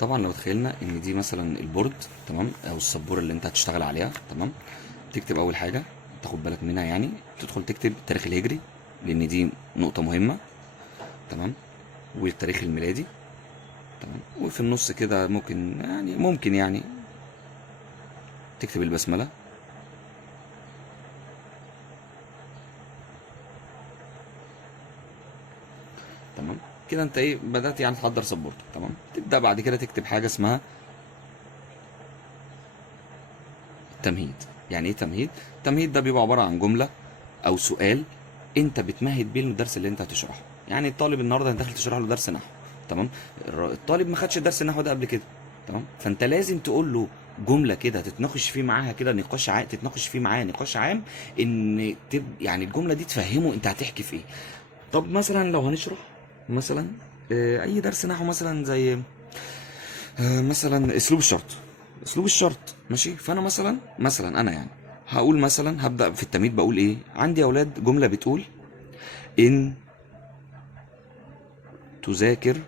طبعا لو تخيلنا ان دي مثلا البورد، تمام، او السبوره اللي انت هتشتغل عليها، تمام. تكتب اول حاجه تاخد بالك منها، يعني تدخل تكتب التاريخ الهجري، لان دي نقطه مهمه، تمام، والتاريخ الميلادي، تمام. وفي النص كده ممكن يعني تكتب البسمله، تمام. كده انت ايه بدات يعني تحضر سبورتك، تمام. تبدا بعد كده تكتب حاجه اسمها تمهيد. يعني ايه تمهيد؟ التمهيد ده بيبقى عباره عن جمله او سؤال انت بتمهد بيه الدرس اللي انت هتشرحه. يعني الطالب النهارده انت داخل تشرح له درس نحو، تمام. الطالب ما خدش درس النحو ده قبل كده، تمام. فانت لازم تقول له جمله كده تتناقش فيه معاها كده نقاش عام، تتناقش فيه معاه نقاش عام، ان يعني الجمله دي تفهمه انت هتحكي في ايه. طب مثلا لو هنشرح مثلا اي درس نحو، مثلا زي مثلا اسلوب الشرط. اسلوب الشرط ماشي. فانا مثلا انا يعني هقول مثلا، هبدا في التمهيد بقول ايه عندي يا اولاد. جمله بتقول ان تذاكر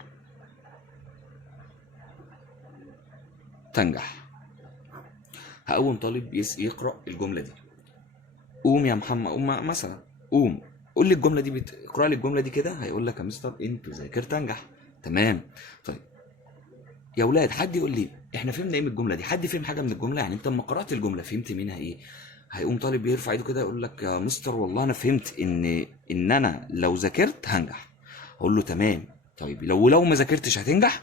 تنجح. هقوم طالب يقرا الجمله دي. قوم يا محمد، قوم مثلا، قوم قول لي الجمله دي، اقرا لي الجمله دي كده. هيقول لك يا مستر ان تذاكر تنجح. تمام. طيب يا اولاد، حد يقول لي احنا فهمنا ايه من الجمله دي؟ حد فهم حاجه من الجمله؟ يعني انت لما قرات الجمله فهمت منها ايه؟ هيقوم طالب يرفع ايده كده يقول لك يا مستر والله انا فهمت ان انا لو ذاكرت هنجح. اقول له تمام. طيب لو ما ذاكرتش هتنجح؟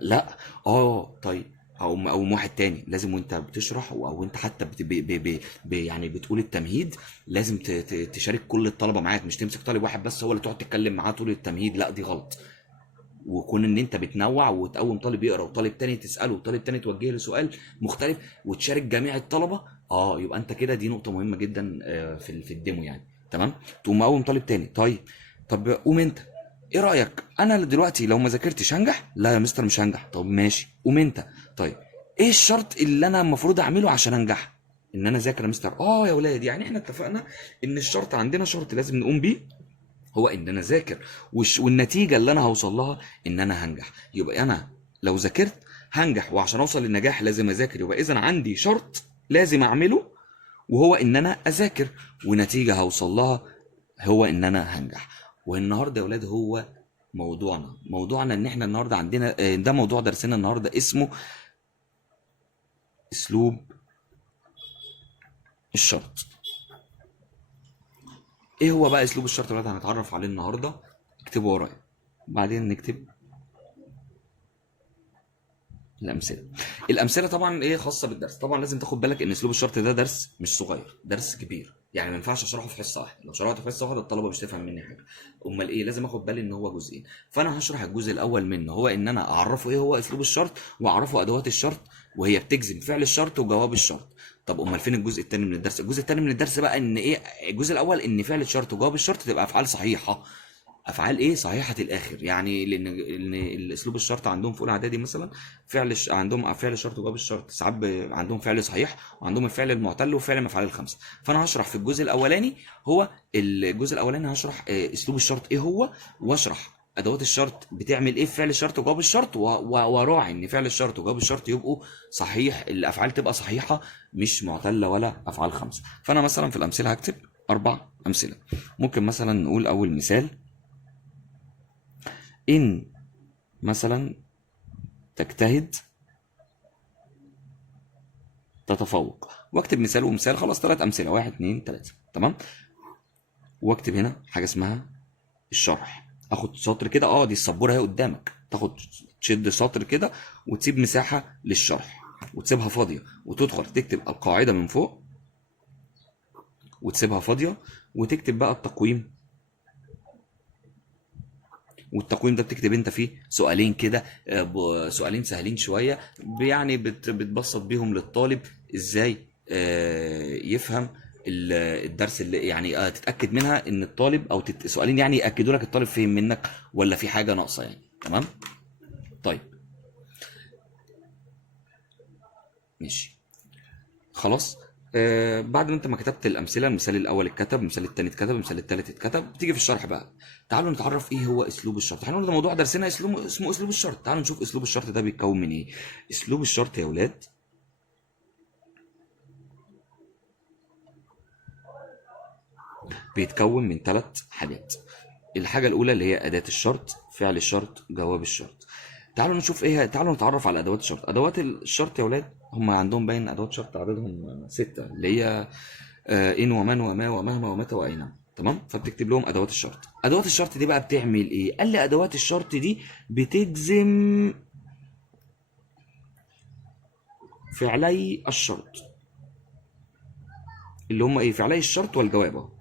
لا. اه طيب. او واحد تاني لازم وانت بتشرح او انت حتى يعني بتقول التمهيد، لازم تشارك كل الطلبه معاك، مش تمسك طالب واحد بس هو اللي تقعد تتكلم معاه طول التمهيد. لا دي غلط. وكون ان انت بتنوع وتقوم طالب يقرا وطالب تاني تساله وطالب تاني توجه له سؤال مختلف وتشارك جميع الطلبه، يبقى انت كده دي نقطه مهمه جدا في الديمو يعني، تمام. تقوم مقوم طالب تاني. طيب طب قوم انت، ايه رايك انا دلوقتي لو ما ذاكرتش هنجح؟ لا يا مستر مش هنجح. طب ماشي قوم انت. طيب ايه الشرط اللي انا المفروض اعمله عشان انجح؟ ان انا اذاكر يا مستر. يا ولاد، يعني احنا اتفقنا ان الشرط عندنا شرط لازم نقوم بيه، هو ان انا اذاكر، والنتيجه اللي انا هوصل لها ان انا هنجح. يبقى انا لو ذاكرت هنجح، وعشان اوصل للنجاح لازم اذاكر. يبقى اذا عندي شرط لازم اعمله، وهو ان انا اذاكر، ونتيجه هوصل لها هو ان انا هنجح. والنهارده يا اولاد هو موضوعنا ان احنا النهارده عندنا ده موضوع درسنا النهارده اسمه اسلوب الشرط. ايه هو بقى اسلوب الشرط اللي هنتعرف عليه النهارده؟ اكتبوا ورايا بعدين نكتب الامثله. الامثله طبعا ايه خاصه بالدرس. طبعا لازم تاخد بالك ان اسلوب الشرط ده درس مش صغير، درس كبير. يعني ما ينفعش اشرحه في حصه واحده، لو شرحته في حصه واحده الطلبه مش تفهم مني حاجه. امال ايه؟ لازم اخد بالي ان هو جزئين. فانا هشرح الجزء الاول منه، هو ان انا اعرفه ايه هو اسلوب الشرط، واعرفه ادوات الشرط وهي بتجزم فعل الشرط وجواب الشرط. طب امال فين الجزء الثاني من الدرس؟ الجزء الثاني من الدرس بقى ان ايه؟ الجزء الاول ان فعل الشرط وجواب الشرط تبقى افعال صحيحه. افعال ايه؟ صحيحه الاخر. يعني لان الاسلوب الشرط عندهم في اولى اعدادي مثلا عندهم فعل الشرط وجواب الشرط ساعات عندهم فعل صحيح، وعندهم الفعل المعتل وفعل الافعال الخمسه. فانا هشرح في الجزء الاولاني، هشرح اسلوب الشرط ايه هو، واشرح ادوات الشرط بتعمل ايه في فعل الشرط وجواب الشرط، وراعي ان فعل الشرط وجواب الشرط يبقوا صحيح، الافعال تبقى صحيحه مش معتله ولا افعال خمسه. فانا مثلا في الامثله هكتب 4 امثله. ممكن مثلا نقول اول مثال إن مثلا تجتهد تتفوق. واكتب مثال ومثال، خلاص 3 أمثلة، 1 2 3، تمام. واكتب هنا حاجة اسمها الشرح. اخد سطر كده، دي السبورة اهي قدامك، تشد سطر كده وتسيب مساحة للشرح وتسيبها فاضية، وتدخل تكتب القاعدة من فوق وتسيبها فاضية، وتكتب بقى التقويم. والتقويم ده بتكتب انت فيه سؤالين كده، سؤالين سهلين شويه، يعني بتبسط بيهم للطالب ازاي يفهم الدرس، اللي يعني تتاكد منها ان الطالب او سؤالين يعني ياكدوا لك الطالب فهم منك ولا في حاجه ناقصه يعني، تمام. طيب ماشي خلاص. بعد ما انت ما كتبت الامثله، المثال الاول اتكتب، المثال الثاني اتكتب، المثال الثالث اتكتب، تيجي في الشرح بقى. تعالوا نتعرف ايه هو اسلوب الشرط. احنا قلنا موضوع درسنا اسمه اسلوب الشرط. تعالوا نشوف اسلوب الشرط ده بيتكون من ايه. اسلوب الشرط يا اولاد بيتكون من 3 حاجات. الحاجه الاولى اللي هي اداه الشرط، فعل الشرط، جواب الشرط. تعالوا نشوف ايه تعالوا نتعرف على ادوات الشرط. ادوات الشرط يا اولاد هم عندهم باين ادوات شرط عددهم 6، اللي هي ان ومن وما ومهما ومتى واين. تمام. فبتكتب لهم ادوات الشرط. ادوات الشرط دي بقى بتعمل ايه؟ قال لي ادوات الشرط دي بتجزم فعلي الشرط، اللي هم ايه؟ فعلي الشرط والجواب اهو.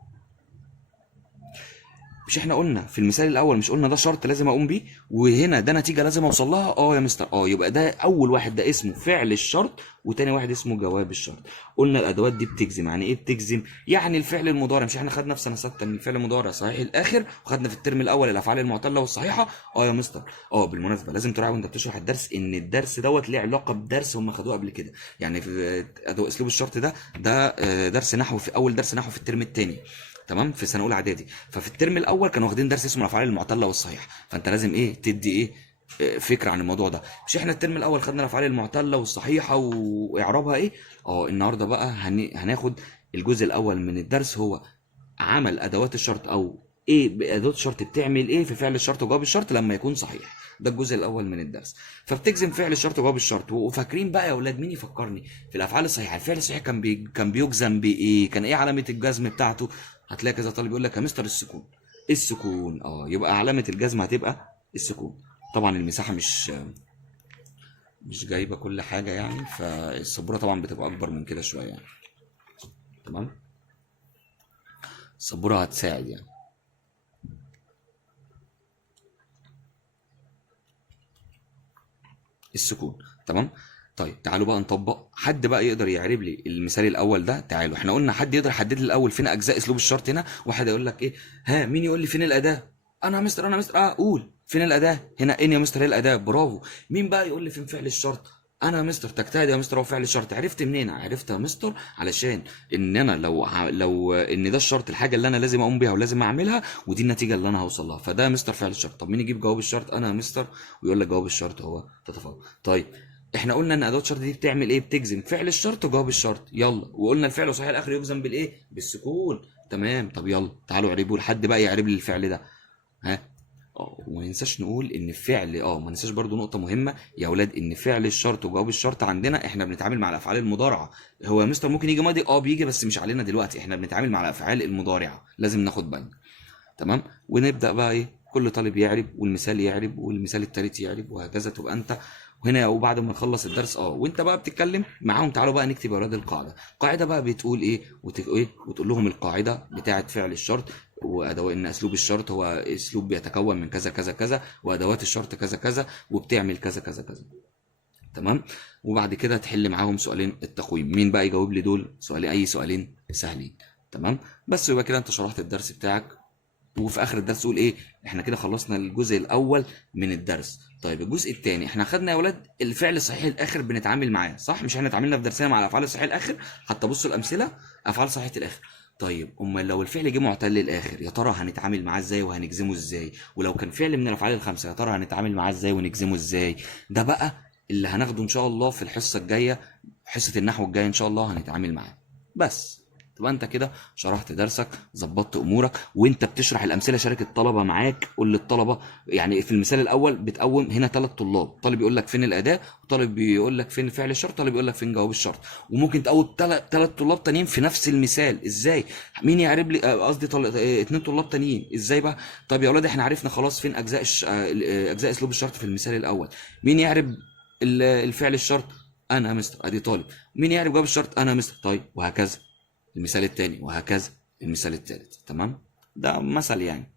مش احنا قلنا في المثال الاول، مش قلنا ده شرط لازم اقوم بيه، وهنا ده نتيجه لازم اوصل لها؟ يا مستر يبقى ده اول واحد ده اسمه فعل الشرط، وتاني واحد اسمه جواب الشرط. قلنا الادوات دي بتجزم. يعني ايه بتجزم؟ يعني الفعل المضارع، مش احنا خدنا في سنه 6 ان الفعل المضارع صحيح الاخر، وخدنا في الترم الاول الافعال المعتله والصحيحه؟ يا مستر. بالمناسبه لازم تراعي وانت بتشرح الدرس ان الدرس دوت ليه علاقه بدرس هم خدوه قبل كده. يعني في اسلوب الشرط ده درس نحو، في اول درس نحو في الترم الثاني، تمام، في سنه اولى اعدادي. ففي الترم الاول كانوا واخدين درس اسمه الافعال المعتله والصحيحه، فانت لازم تدي فكره عن الموضوع ده. مش احنا الترم الاول خدنا الافعال المعتله والصحيحه واعرابها النهارده بقى هناخد الجزء الاول من الدرس، هو عمل ادوات الشرط، او ادوات الشرط بتعمل ايه في فعل الشرط وجواب الشرط لما يكون صحيح. ده الجزء الاول من الدرس. فبتجزم فعل الشرط وجواب الشرط. وفاكرين بقى يا اولاد، مين يفكرني في الافعال الصحيحه؟ الفعل الصحيح كان بيجزم بايه؟ كان ايه علامه الجزم بتاعته؟ هتلاقي كذا طالب يقول لك يا مستر السكون. السكون يبقى علامه الجزم هتبقى السكون. طبعا المساحه مش جايبه كل حاجه يعني، فالسبوره طبعا بتبقى اكبر من كده شويه يعني. تمام. السبوره هتساعد يعني. السكون. تمام. طيب تعالوا بقى نطبق. حد بقى يقدر يعرب لي المثال الاول ده؟ تعالوا، احنا قلنا حد يقدر يحدد لي الاول فين اجزاء اسلوب الشرط هنا. واحد يقول لك مين يقول لي فين الاداه؟ انا يا مستر، انا يا مستر. قول فين الاداه هنا؟ ان يا مستر هي الاداه. برافو. مين بقى يقول لي فين فعل الشرط؟ انا يا مستر. تجتهد يا مستر. هو فعل الشرط. عرفت منين؟ عرفت يا مستر علشان ان انا لو ان ده الشرط، الحاجه اللي انا لازم اقوم بيها ولازم اعملها، ودي النتيجه اللي انا هوصل لها، فده يا مستر فعل الشرط. طب مين يجيب جواب الشرط؟ انا يا مستر. ويقول لك جواب الشرط هو تتفاوض. طيب احنا قلنا ان اداه الشرط دي بتعمل ايه؟ بتجزم فعل الشرط وجواب الشرط. يلا. وقلنا الفعل صحيح الاخر يجزم بالسكون. تمام. طب يلا تعالوا اعربوا لحد بقى يعرب لي الفعل ده. ها. وما ننساش نقول ان الفعل ما ننساش برضو نقطه مهمه يا اولاد، ان فعل الشرط وجواب الشرط عندنا احنا بنتعامل مع الافعال المضارعه. هو يا مستر ممكن يجي ماضي؟ بيجي، بس مش علينا دلوقتي. احنا بنتعامل مع الافعال المضارعه، لازم ناخد بالنا. تمام. ونبدا بقى كل طالب يعرب، والمثال يعرب، والمثال التالت يعرب، وهكذا. تبقى انت وهنا وبعد ما نخلص الدرس وانت بقى بتتكلم معاهم، تعالوا بقى نكتب يا اولاد القاعده. القاعده بقى بتقول وتقول لهم القاعده بتاعه فعل الشرط وادوات، ان اسلوب الشرط هو اسلوب بيتكون من كذا كذا كذا، وادوات الشرط كذا كذا، وبتعمل كذا كذا كذا. تمام. وبعد كده تحل معاهم سؤالين التقويم. مين بقى يجاوب لي دول؟ اي سؤالين سهلين. تمام. بس يبقى كده انت شرحت الدرس بتاعك. وفي اخر الدرس تقول احنا كده خلصنا الجزء الاول من الدرس. طيب الجزء الثاني احنا خدنا يا اولاد الفعل الصحيح الاخر بنتعامل معاه، صح؟ مش احنا اتعاملنا في درسنا مع الافعال الصحيح الاخر؟ حتى بصوا الامثله، افعال صحيحه الاخر. طيب امال لو الفعل جه معتل الاخر، يا ترى هنتعامل معاه ازاي وهنجزمه ازاي؟ ولو كان فعل من الافعال الخمسه، يا ترى هنتعامل معاه ازاي ونجزمه ازاي؟ ده بقى اللي هناخده ان شاء الله في الحصه الجايه، حصه النحو الجايه ان شاء الله هنتعامل معاه. بس تبقى انت كده شرحت درسك، ظبطت امورك. وانت بتشرح الامثله شارك الطلبه معاك. قول للطلبه يعني في المثال الاول بتقوم هنا 3 طلاب، طالب يقول لك فين الاداه، وطالب بيقول لك فين فعل الشرط، طالب يقول لك فين جواب الشرط. وممكن تقوم 3 طلاب تانيين في نفس المثال. ازاي؟ مين يعرب لي؟ قصدي 2 طلاب تانيين. ازاي بقى؟ طب يا اولاد احنا عرفنا خلاص فين اجزاء اسلوب الشرط في المثال الاول. مين يعرب الفعل الشرط؟ انا يا مستر. ادي طالب. مين يعرف جواب الشرط؟ انا يا مستر. طيب وهكذا المثال الثاني، وهكذا المثال الثالث. تمام. ده مثل يعني.